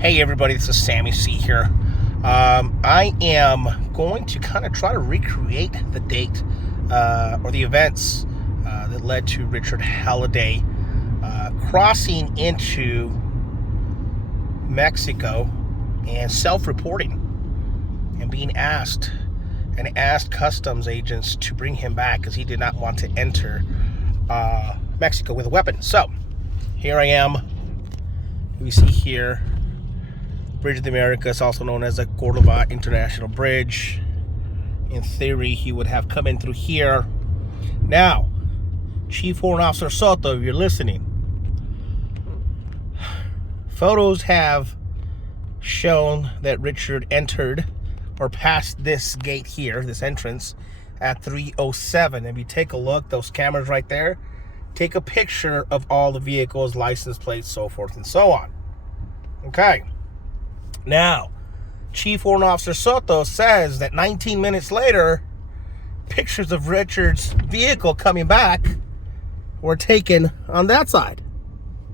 Hey everybody, this is Sammy C here. I am going to kind of try to recreate the date or the events that led to Richard Halliday crossing into Mexico and self-reporting and being asked customs agents to bring him back because he did not want to enter Mexico with a weapon. So here I am. We see here Bridge of the Americas, also known as the Cordova International Bridge. In theory, he would have come in through here. Now, Chief Warrant Officer Soto, if you're listening, photos have shown that Richard entered or passed this gate here, this entrance, at 3:07. If you take a look, those cameras right there, take a picture of all the vehicles, license plates, so forth and so on. Okay. Now, Chief Warrant Officer Soto says that 19 minutes later, pictures of Richard's vehicle coming back were taken on that side.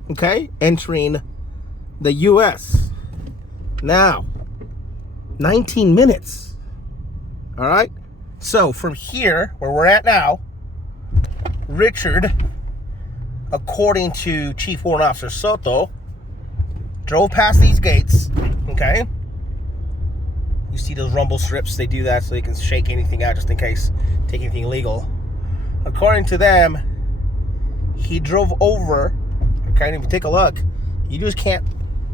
Okay? Entering the U.S. Now, 19 minutes. All right? So, from here, where we're at now, Richard, according to Chief Warrant Officer Soto, drove past these gates. Okay, you see those rumble strips, they do that so they can shake anything out just in case, take anything illegal. According to them, he drove over. Okay, and if you take a look, you just can't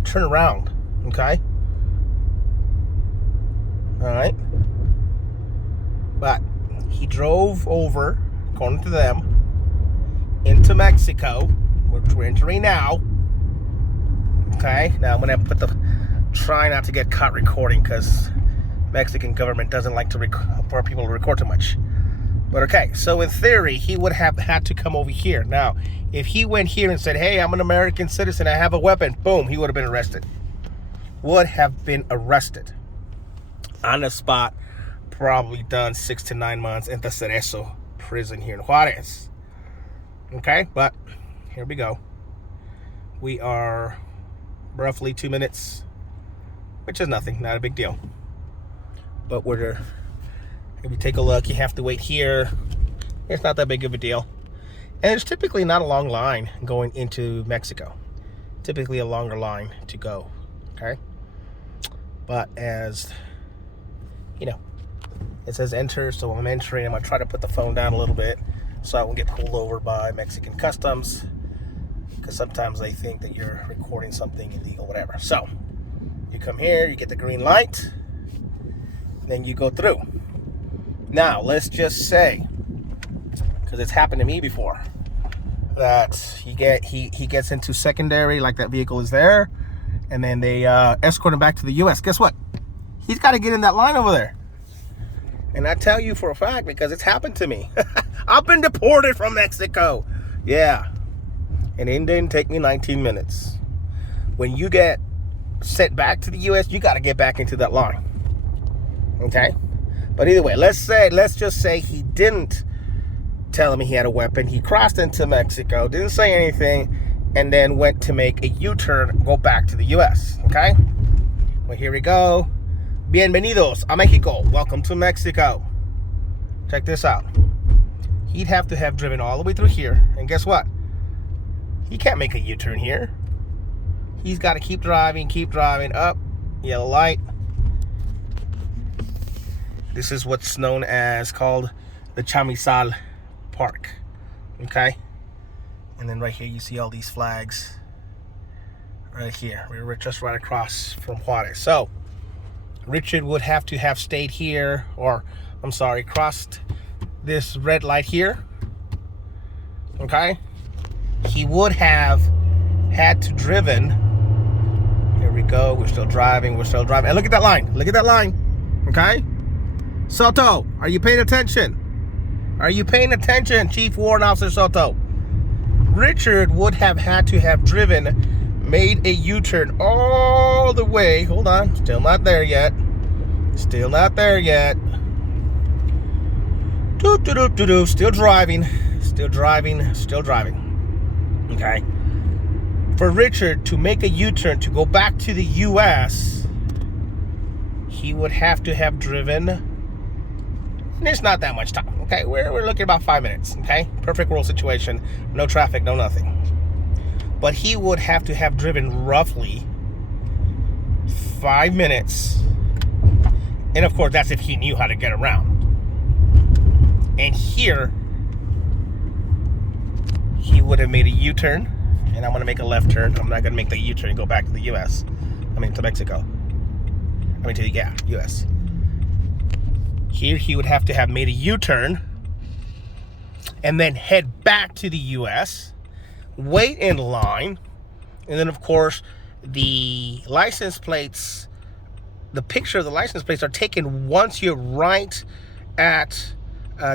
turn around. Okay, all right, but he drove over, according to them, into Mexico, which we're entering now. Okay, now I'm gonna try not to get caught recording because Mexican government doesn't like for people to record too much. But okay, so in theory, he would have had to come over here. Now, if he went here and said, hey, I'm an American citizen, I have a weapon, boom, he would have been arrested. Would have been arrested on the spot, probably done 6 to 9 months in the Cerezo prison here in Juarez. Okay, but here we go. We are roughly 2 minutes, which is nothing, not a big deal. But if you take a look, you have to wait here. It's not that big of a deal. And it's typically not a long line going into Mexico. Typically a longer line to go, okay? But as, you know, it says enter, so I'm entering. I'm gonna try to put the phone down a little bit so I won't get pulled over by Mexican customs, because sometimes they think that you're recording something illegal, whatever. So you come here, you get the green light, then you go through. Now, let's just say, because it's happened to me before, that he gets into secondary, like that vehicle is there, and then they escort him back to the U.S. Guess what? He's got to get in that line over there. And I tell you for a fact, because it's happened to me. I've been deported from Mexico. Yeah. And it didn't take me 19 minutes. When you get sent back to the U.S., you got to get back into that line. Okay? But either way, let's just say he didn't tell him he had a weapon. He crossed into Mexico, didn't say anything, and then went to make a U-turn, go back to the U.S. Okay? Well, here we go. Bienvenidos a Mexico. Welcome to Mexico. Check this out. He'd have to have driven all the way through here. And guess what? He can't make a U-turn here. He's got to keep driving up. Yellow light. This is what's known as called the Chamisal Park. Okay? And then right here you see all these flags. Right here. We're just right across from Juarez. So, Richard would have to have stayed here, or, I'm sorry, crossed this red light here. Okay? He would have had to driven. Here we go. We're still driving. And look at that line. Look at that line. Okay? Soto, are you paying attention? Are you paying attention, Chief Warrant Officer Soto? Richard would have had to have driven, made a U-turn all the way. Hold on. Still not there yet. Still not there yet. Still driving. Okay. For Richard to make a U-turn to go back to the U.S., he would have to have driven, and it's not that much time, okay? We're looking at about 5 minutes, okay? Perfect world situation, no traffic, no nothing. But he would have to have driven roughly 5 minutes. And of course, that's if he knew how to get around. And here, he would have made a U-turn. And I'm going to make a left turn. I'm not going to make the U-turn and go back to the U.S. To Mexico. U.S. Here, he would have to have made a U-turn and then head back to the U.S., wait in line, and then, of course, the license plates, the picture of the license plates are taken once you're right at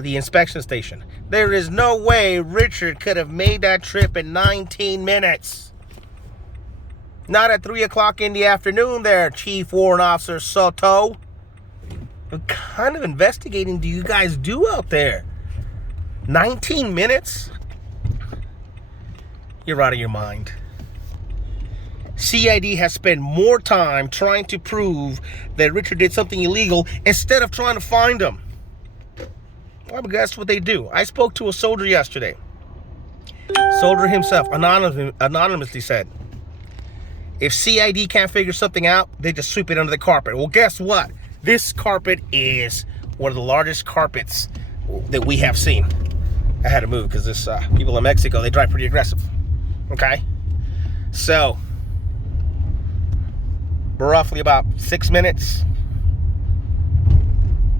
the inspection station. There is no way Richard could have made that trip in 19 minutes. Not at 3 o'clock in the afternoon there, Chief Warrant Officer Soto. What kind of investigating do you guys do out there? 19 minutes? You're out of your mind. CID has spent more time trying to prove that Richard did something illegal instead of trying to find him. Well, that's what they do. I spoke to a soldier yesterday. Soldier himself anonymously said, if CID can't figure something out, they just sweep it under the carpet. Well, guess what? This carpet is one of the largest carpets that we have seen. I had to move because this people in Mexico, they drive pretty aggressive. Okay? So, roughly about 6 minutes.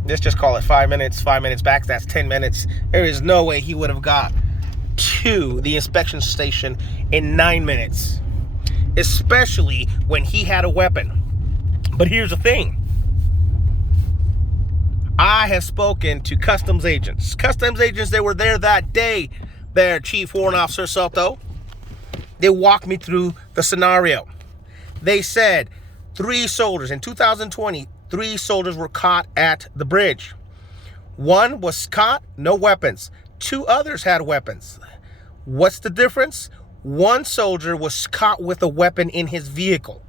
Let's just call it 5 minutes. 5 minutes back, that's 10 minutes. There is no way he would have got to the inspection station in 9 minutes. Especially when he had a weapon. But here's the thing. I have spoken to customs agents. Customs agents, they were there that day. There, Chief Warrant Officer Soto. They walked me through the scenario. They said 3 soldiers in 2020, 3 soldiers were caught at the bridge. 1 was caught, no weapons. 2 others had weapons. What's the difference? 1 soldier was caught with a weapon in his vehicle.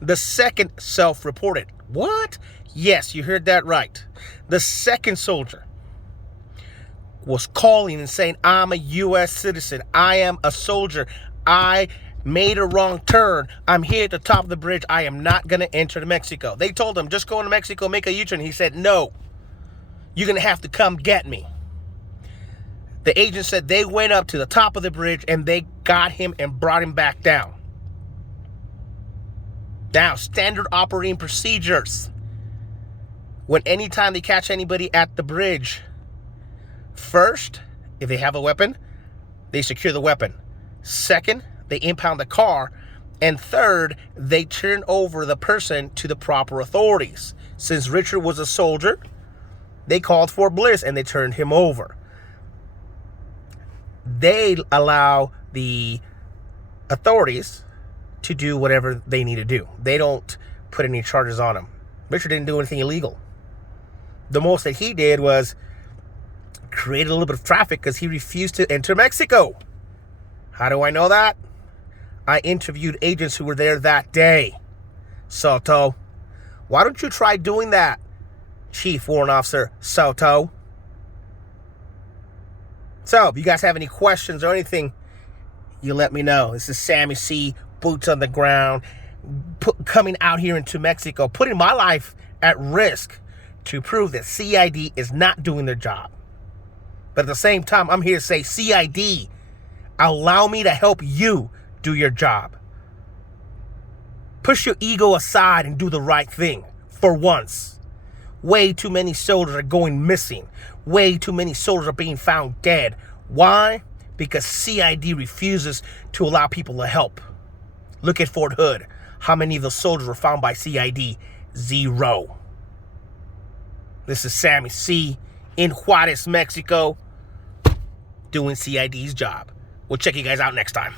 The second self-reported. What? Yes, you heard that right. The second soldier was calling and saying, I'm a U.S. citizen. I am a soldier. I made a wrong turn. I'm here at the top of the bridge. I am not going to enter Mexico. They told him, just go into Mexico, make a U-turn. He said, no, you're going to have to come get me. The agent said they went up to the top of the bridge and they got him and brought him back down. Now, standard operating procedures. When anytime they catch anybody at the bridge, first, if they have a weapon, they secure the weapon. Second, they impound the car. And third, they turn over the person to the proper authorities. Since Richard was a soldier, they called for Bliss and they turned him over. They allow the authorities to do whatever they need to do. They don't put any charges on him. Richard didn't do anything illegal. The most that he did was create a little bit of traffic because he refused to enter Mexico. How do I know that? I interviewed agents who were there that day. Soto, why don't you try doing that, Chief Warrant Officer Soto? So, if you guys have any questions or anything, you let me know. This is Sammy C, boots on the ground, coming out here into Mexico, putting my life at risk to prove that CID is not doing their job. But at the same time, I'm here to say, CID, allow me to help you do your job. Push your ego aside and do the right thing for once. Way too many soldiers are going missing. Way too many soldiers are being found dead. Why? Because CID refuses to allow people to help. Look at Fort Hood. How many of the soldiers were found by CID? 0. This is Sammy C in Juarez, Mexico, doing CID's job. We'll check you guys out next time.